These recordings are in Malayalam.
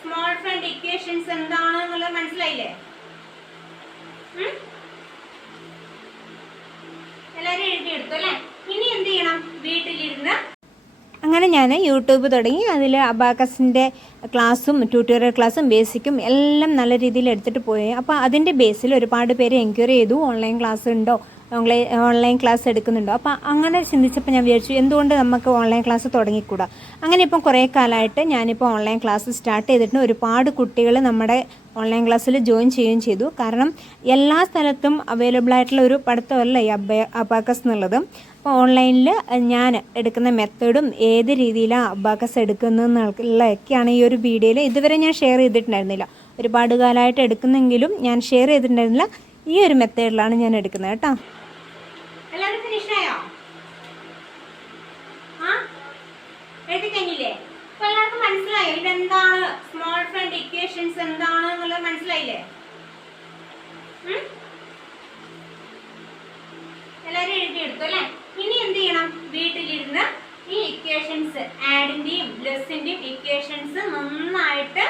സ്മോൾ ഫ്രണ്ട് ഇക്വേഷൻസ് എന്താണെന്നുള്ളത് മനസ്സിലായില്ലേ? ഉം? എല്ലാരും എഴുതിയെടുത്തു അല്ലേ? ഇനി എന്ത് ചെയ്യണം? വീട്ടിലിരുന്ന് അങ്ങനെ ഞാൻ യൂട്യൂബ് തുടങ്ങി. അതിൽ അബാക്കസിന്റെ ക്ലാസ്സും ട്യൂട്ടോറിയൽ ക്ലാസ്സും ബേസിക്കും എല്ലാം നല്ല രീതിയിൽ എടുത്തിട്ട് പോയി. അപ്പോൾ അതിന്റെ ബേസിൽ ഒരുപാട് പേര് എൻക്വയറി ചെയ്തു. ഓൺലൈൻ ക്ലാസ് ഉണ്ടോ? ഓൺലൈൻ ഓൺലൈൻ ക്ലാസ് എടുക്കുന്നുണ്ടോ. അപ്പോൾ അങ്ങനെ ചിന്തിച്ചപ്പോൾ ഞാൻ വിചാരിച്ചു എന്തുകൊണ്ട് നമുക്ക് ഓൺലൈൻ ക്ലാസ് തുടങ്ങിക്കൂടാ? അങ്ങനെ ഇപ്പം കുറേ കാലമായിട്ട് ഞാനിപ്പോൾ ഓൺലൈൻ ക്ലാസ് സ്റ്റാർട്ട് ചെയ്തിട്ടുണ്ട്. ഒരുപാട് കുട്ടികൾ നമ്മുടെ ഓൺലൈൻ ക്ലാസ്സിൽ ജോയിൻ ചെയ്യുകയും ചെയ്തു. കാരണം എല്ലാ സ്ഥലത്തും അവൈലബിൾ ആയിട്ടുള്ള ഒരു പഠിത്തമല്ല ഈ അബ അബാക്കസ് എന്നുള്ളത്. അപ്പോൾ ഓൺലൈനിൽ ഞാൻ എടുക്കുന്ന മെത്തേഡും ഏത് രീതിയിലാണ് അബാക്കസ് എടുക്കുന്നതെന്നുള്ളതൊക്കെയാണ് ഈ ഒരു വീഡിയോയിൽ ഇതുവരെ ഞാൻ ഷെയർ ചെയ്തിട്ടുണ്ടായിരുന്നില്ല. ഒരുപാട് കാലമായിട്ട് എടുക്കുന്നെങ്കിലും ഞാൻ ഷെയർ ചെയ്തിട്ടുണ്ടായിരുന്നില്ല. ഈ ഒരു മെത്തേഡിലാണ് ഞാൻ എടുക്കുന്നത് കേട്ടോ എല്ലാവരും ഫിനിഷ് ആയോ ആ എഴുതി കഴിഞ്ഞില്ലേ അപ്പൊ എല്ലാവർക്കും ഇതെന്താണ് സ്മോൾ ഫ്രണ്ട് ഇക്വേഷൻസ് എന്താണ് എന്നുള്ളത് മനസ്സിലായില്ലേ? ഉം? എല്ലാരും എഴുതിയെടുത്തു അല്ലേ? ഇനി എന്ത് ചെയ്യണം? വീട്ടിലിരുന്ന് ഈ ഇക്വേഷൻസ് ആഡിന്റെയും ലെസ്സിന്റെയും ഇക്വേഷൻസ് നന്നായിട്ട്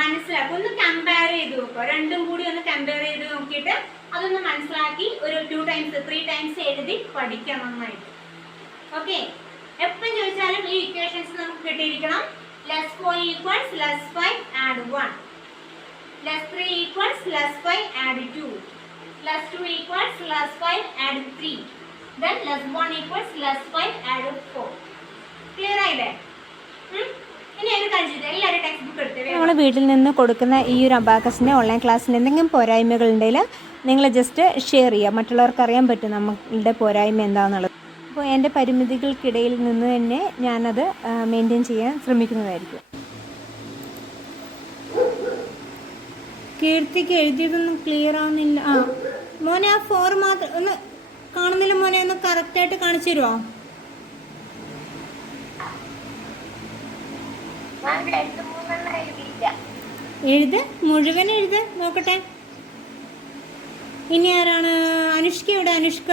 മനസ്സിലാക്കും. ഒന്ന് കമ്പയർ ചെയ്ത് നോക്കുക. രണ്ടും കൂടി ഒന്ന് കമ്പയർ ചെയ്ത് നോക്കിയിട്ട് അതൊന്ന് മനസ്സിലാക്കി ഒരു ടു ടൈംസ് ത്രീ ടൈംസ് എഴുതി പഠിക്കാം നന്നായിട്ട്. ഓക്കെ എപ്പം ചോദിച്ചാലും ഈ ഇക്വേഷൻസ് നമുക്ക് കിട്ടിയിരിക്കണം. Less four equals less five add one less three equals less five add two less two equals less five add three then less one equals less five add four clear ആയില്ലേ? നമ്മൾ വീട്ടിൽ നിന്ന് കൊടുക്കുന്ന ഈ ഒരു അബാക്കസിന്റെ ഓൺലൈൻ ക്ലാസ്സിന്റെ എന്തെങ്കിലും പോരായ്മകളുണ്ടെങ്കിൽ നിങ്ങൾ ജസ്റ്റ് ഷെയർ ചെയ്യുക. മറ്റുള്ളവർക്ക് അറിയാൻ പറ്റും നമ്മളുടെ പോരായ്മ എന്താണെന്നുള്ളത് അപ്പോൾ എന്റെ പരിമിതികൾക്കിടയിൽ നിന്ന് തന്നെ ഞാനത് മെയിന്റെയിൻ ചെയ്യാൻ ശ്രമിക്കുന്നതായിരിക്കും. കീർത്തിക്ക് എഴുതിയതൊന്നും ക്ലിയർ ആവുന്നില്ല. ആ മോനെ ആ ഫോർ മാത്രം ഒന്ന് കാണുന്നില്ല മോനെ ഒന്ന് കറക്റ്റായിട്ട് കാണിച്ചു തരുമോ എഴുത് മുഴുവൻ എഴുത് നോക്കട്ടെ. ഇനി ആരാണ്? അനുഷ്ക എവിടെ അനുഷ്ക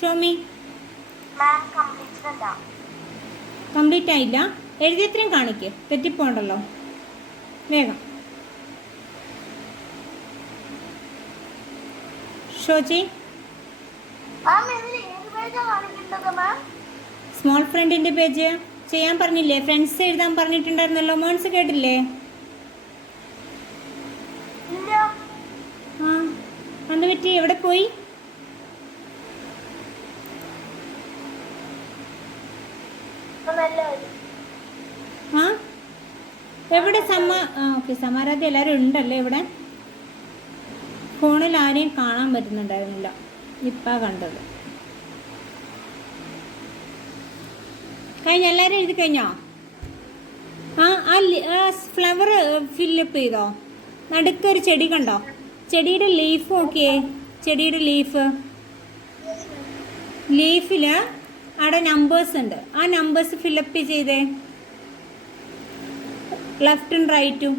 ഷോമി. കംപ്ലീറ്റ് ആയില്ല. എഴുതിയത്രയും കാണിക്കേ. തെറ്റിപ്പോണ്ടല്ലോ. വേഗം. ഷോജി? സ്മോൾ ഫ്രണ്ടിന്റെ പേജ് ചെയ്യാൻ പറഞ്ഞില്ലേ? ഫ്രണ്ട്സ് എഴുതാൻ പറഞ്ഞിട്ടുണ്ടായിരുന്നല്ലോ. മോൺസ് കേട്ടില്ലേ? ആ അന്ന് പറ്റി. എവിടെ പോയി ഇപ്പൊ നല്ല വരും ആ? എവിടെ സമ്മ ആ ഓക്കെ സമാരാധ്യ എല്ലാവരും ഉണ്ടല്ലേ ഇവിടെ? ഫോണിൽ ആരെയും കാണാൻ പറ്റുന്നുണ്ടായിരുന്നില്ല. ഇപ്പാ കണ്ടത്. കഴിഞ്ഞ? എല്ലാവരും എഴുതി കഴിഞ്ഞോ? ആ ആ ഫ്ലവർ ഫില്ലപ്പ് ചെയ്തോ? നടുക്ക് ഒരു ചെടി കണ്ടോ? ചെടിയുടെ ലീഫ് നോക്കിയേ. ചെടിയുടെ ലീഫ് ലീഫിൽ അവിടെ നമ്പേഴ്സ് ഉണ്ട്. ആ നമ്പേഴ്സ് ഫില്ലപ്പ് ചെയ്തേ. ലെഫ്റ്റും റൈറ്റും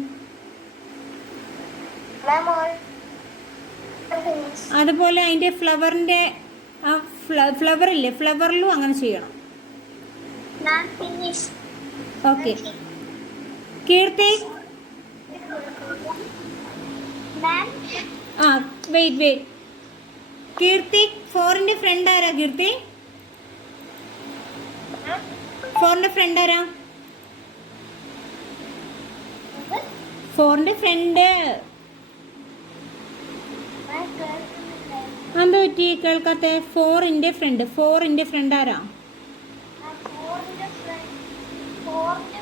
അതുപോലെ അതിന്റെ ഫ്ലവറിന്റെ ആ ഫ്ലവർ ഇല്ലേ? ഫ്ലവറിലും അങ്ങനെ ചെയ്യണം. ഓക്കെ കീർത്തി? ആ വെയിറ്റ് വെയിറ്റ് കീർത്തി ഫോറിന്റെ ഫ്രണ്ട് ആരാ കീർത്തി? ഫോറിന്റെ ഫ്രണ്ട് ആരാ? ഫോറിന്റെ ഫ്രണ്ട് എന്താ പറ്റി കേൾക്കാത്ത? ഫോറിന്റെ ഫ്രണ്ട് ഫോറിന്റെ ഫ്രണ്ട് ആരാ? ഫോറിന്റെ ഫോറിന്റെ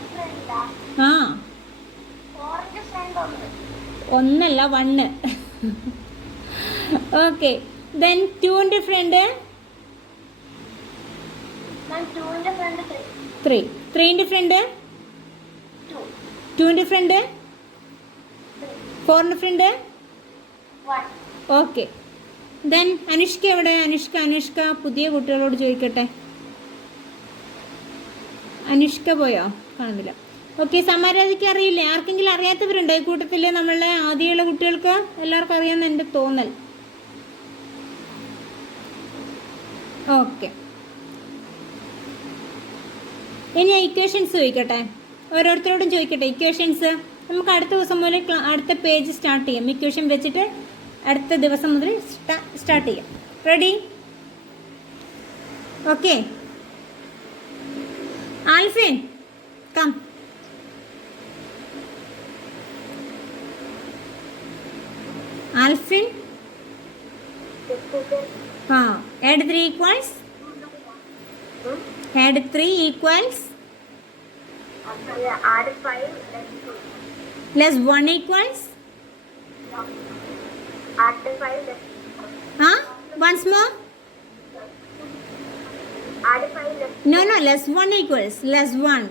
ആ ഫോറിന്റെ ഒന്നല്ല വണ്ണ് ഓക്കെ ദെൻ ടുവിന്റെ ഫ്രണ്ട് ഫ്രണ്ട് ത്രീ ത്രീ ത്രീന്റെ ഫ്രണ്ട് ടുവിന്റെ ഫ്രണ്ട് ഫോറിന്റെ ഫ്രണ്ട് ഓക്കെ ദെൻ അനുഷ്ക എവിടെ? അനുഷ്ക അനുഷ്ക പുതിയ കുട്ടികളോട് ചോദിക്കട്ടെ. അനുഷ്ക പോയോ? കാണുന്നില്ല. ഓക്കെ സമാരാധിക്ക് അറിയില്ലേ? ആർക്കെങ്കിലും അറിയാത്തവരുണ്ടോ ഈ കൂട്ടത്തിൽ നമ്മളുടെ ആദ്യമുള്ള കുട്ടികൾക്ക്? എല്ലാവർക്കും അറിയാമെന്ന് എന്റെ തോന്നൽ. ഓക്കെ ഇനി ഇക്വേഷൻസ് ചോദിക്കട്ടെ? ഓരോരുത്തരോടും ചോദിക്കട്ടെ ഇക്വേഷൻസ് നമുക്ക് അടുത്ത ദിവസം മുതൽ അടുത്ത പേജ് സ്റ്റാർട്ട് ചെയ്യാം. ഇക്വേഷൻ വെച്ചിട്ട് അടുത്ത ദിവസം മുതൽ സ്റ്റാർട്ട് ചെയ്യാം. Ready okay Alphin come Alphin? Ah add three equals add three equals add five less one equals add five ah once more add five No, no, less 1 equals less 1.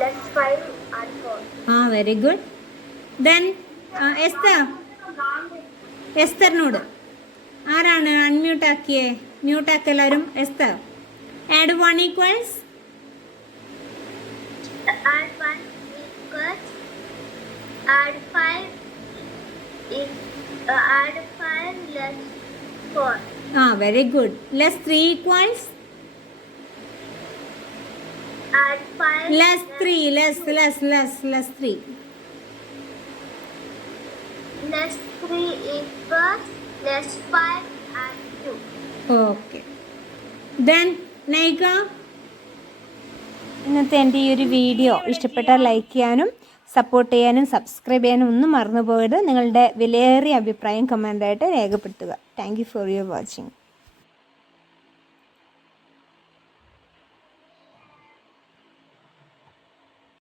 Less five add four Ah, very good. Then, uh, Esther എസ്തറിനോട് ആരാണ്? അൺമ്യൂട്ട് ആക്കിയേ. മ്യൂട്ട് ആക്കിയ എല്ലാവരും. Esther add 1 equals? R1 equals r5 is r5 less 4 ah very good. Less 3 equals? R5 less 3 less less less less 3 less 3 equals less 5 and 2 okay. Then നൈക ഇന്നത്തെ എന്റെ ഈ ഒരു വീഡിയോ ഇഷ്ടപ്പെട്ടാൽ ലൈക്ക് ചെയ്യാനും സപ്പോർട്ട് ചെയ്യാനും സബ്സ്ക്രൈബ് ചെയ്യാനും ഒന്നും മറന്നു നിങ്ങളുടെ വിലയേറിയ അഭിപ്രായം കമന്റായിട്ട് രേഖപ്പെടുത്തുക. Thank you for your watching